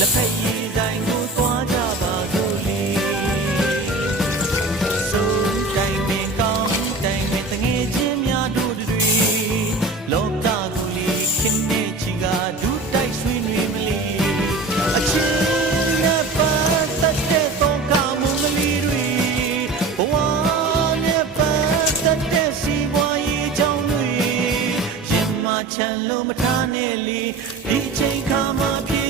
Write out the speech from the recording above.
လက်ဖက်ရည်ဆိုင်ကိုသွားကြပါစို့လေစိုးတိုင်ပင်ကောင်းတိုင်ပင်တငယ်ချင်းများတို့တွေလောကကိုလေခင်းနေချီကဒူးတိုက်ဆွေးနွေးမလီအချင်းနဲ့ပတ်သက်တဲ့သောကမှုမလီတွေဘဝနဲ့ပတ်သက်တဲ့စီးပွားရေးကြောင်းတွေရင်မချမ်းလို့မထားနဲ့လေဒီချိန်ခါမှပြေ